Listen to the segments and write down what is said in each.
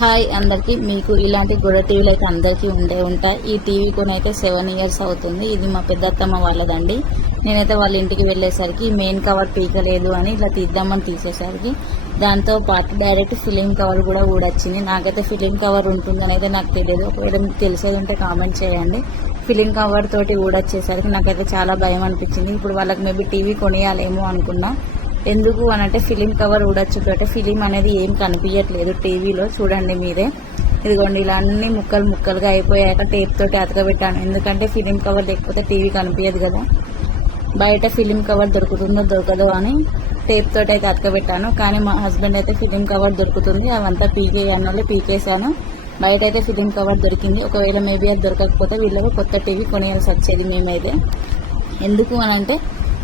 Hi అందరికీ. మీకు ఇలాంటి గొడవ టీవీలు అయితే అందరికీ ఉంటాయి. ఈ టీవీ కొనైతే 7 years అవుతుంది. ఇది మా పెద్దత్తమ్మ వాళ్ళదండి. నేనైతే వాళ్ళ ఇంటికి వెళ్ళేసరికి మెయిన్ కవర్ పీకలేదు అని ఇలా తీద్దామని తీసేసరికి దాంతో పాటు డైరెక్ట్ ఫిలిం కవర్ కూడా ఊడొచ్చింది. నాకైతే ఫిలిం కవర్ ఉంటుందని అయితే నాకు తెలియదు. ఒకవేళ మీకు తెలిసేది ఉంటే కామెంట్ చేయండి. ఫిలిం కవర్ తోటి ఊడొచ్చేసరికి నాకైతే చాలా భయం అనిపించింది. ఇప్పుడు వాళ్ళకి మేబీ టీవీ కొనియాలేమో అనుకున్నా. ఎందుకు అనంటే ఫిలిం కవర్ ఊడొచ్చుతోటే ఫిలిం అనేది ఏం కనిపించట్లేదు టీవీలో. చూడండి మీరే, ఇదిగోండి ఇలా అన్ని ముక్కలుగా అయిపోయాక టేప్ తోటి అతకబెట్టాను. ఎందుకంటే ఫిలిం కవర్ లేకపోతే టీవీ కనిపించదు కదా. బయట ఫిలిం కవర్ దొరుకుతుందో దొరకదో అని టేప్ తోటి అయితే అతకబెట్టాను. కానీ మా హస్బెండ్ అయితే ఫిలిం కవర్ దొరుకుతుంది అవంతా పీకేయన్నోళ్ళు పీకేశాను. బయట అయితే ఫిలిం కవర్ దొరికింది. ఒకవేళ మేబీ అది దొరకకపోతే వీళ్ళకు కొత్త టీవీ కొనియాల్సి వచ్చేది మేమైతే. ఎందుకు అనంటే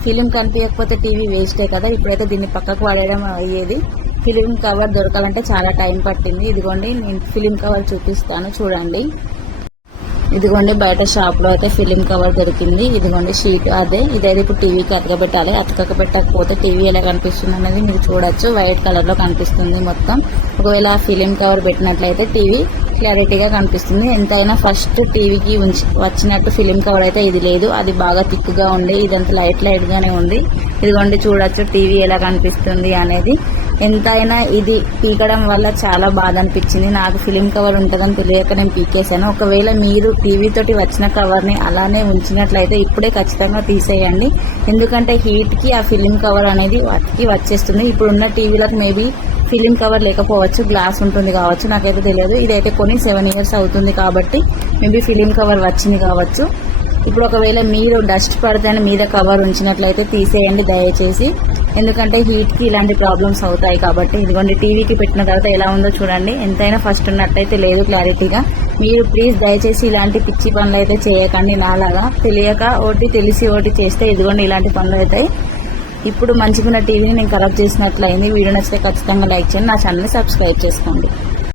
ఫిలిం కనిపించకపోతే టీవీ వేస్టే కదా. ఇప్పుడైతే దీన్ని పక్కకు పడేయడం అయ్యేది. ఫిలిం కవర్ దొరకాలంటే చాలా టైం పట్టింది. ఇదిగోండి నేను ఫిలిం కవర్ చూపిస్తాను చూడండి. ఇదిగోండి బయట షాప్ లో అయితే ఫిలిం కవర్ దొరికింది. ఇదిగోండి షీట్ ఇదైతే ఇప్పుడు టీవీకి అతకబెట్టాలి. అతకబెట్టకపోతే టీవీ ఎలా కనిపిస్తుంది అనేది మీరు చూడొచ్చు. వైట్ కలర్ లో కనిపిస్తుంది మొత్తం. ఒకవేళ ఆ ఫిలిం కవర్ పెట్టినట్లయితే టీవీ క్లారిటీగా కనిపిస్తుంది. ఎంతైనా ఫస్ట్ టీవీకి వచ్చినట్టు ఫిలిం కవర్ అయితే ఇది లేదు. అది బాగా థిక్గా ఉంది. ఇదంతా లైట్ గానే ఉంది. ఇదిగోండి చూడొచ్చు టీవీ ఎలా కనిపిస్తుంది అనేది. ఎంతైనా ఇది పీకడం వల్ల చాలా బాధ అనిపించింది. నాకు ఫిలిం కవర్ ఉంటుందని తెలియక నేను పీకేశాను. ఒకవేళ మీరు టీవీ తోటి వచ్చిన కవర్ ని అలానే ఉంచినట్లయితే ఇప్పుడే ఖచ్చితంగా తీసేయండి. ఎందుకంటే హీట్ కి ఆ ఫిలిం కవర్ అనేది అతికి వచ్చేస్తుంది. ఇప్పుడున్న టీవీలకు మేబీ ఫిలిం కవర్ లేకపోవచ్చు, గ్లాస్ ఉంటుంది కావచ్చు, నాకైతే తెలియదు. ఇదైతే కొని 7 years అవుతుంది కాబట్టి మేబీ ఫిలిం కవర్ వచ్చింది కావచ్చు. ఇప్పుడు ఒకవేళ మీరు డస్ట్ పడితే మీద కవర్ ఉంచినట్లయితే తీసేయండి దయచేసి. ఎందుకంటే హీట్ కి ఇలాంటి ప్రాబ్లమ్స్ అవుతాయి కాబట్టి. ఇదిగోండి టీవీకి పెట్టిన తర్వాత ఎలా ఉందో చూడండి. ఎంతైనా ఫస్ట్ ఉన్నట్టయితే లేదు క్లారిటీగా. మీరు ప్లీజ్ దయచేసి ఇలాంటి పిచ్చి పనులు అయితే చేయకండి. నాలాగా తెలియక ఒకటి తెలిసి ఒకటి చేస్తే ఇదిగోండి ఇలాంటి పనులు అవుతాయి. ఇప్పుడు మంచిగా టీవీని నేను ఖరాబ్ చేసినట్లయింది. వీడియో నచ్చితే ఖచ్చితంగా లైక్ చేయండి. నా ఛానల్ని సబ్స్క్రైబ్ చేసుకోండి.